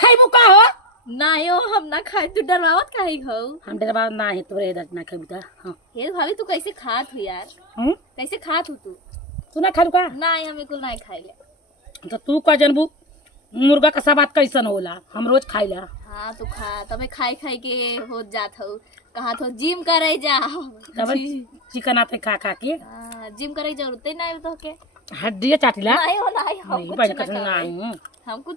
खाई मुका हो नहीं हो हम ना खाए तू डरवावत काहे हो। हम डरवा ना है तोरे इधर ना खाई बेटा हां हे भाभी तू कैसे खात हो यार हम कैसे खात हो तू ना खालू का नहीं हम बिल्कुल नहीं खाइले। तो तू का जनबू मुर्गा का सबात कैसन होला हम रोज खाइला हाँ तू खा तबे खाई खाई के हो जात हो कहा तो जिम करे जा तब चिकन आते खा खा के जिम करे जरूरत ही नहीं तो के हड्डी चाटिला नहीं हो नहीं हम नहीं कुछ बन ना कसम खाए। नहीं हम कुछ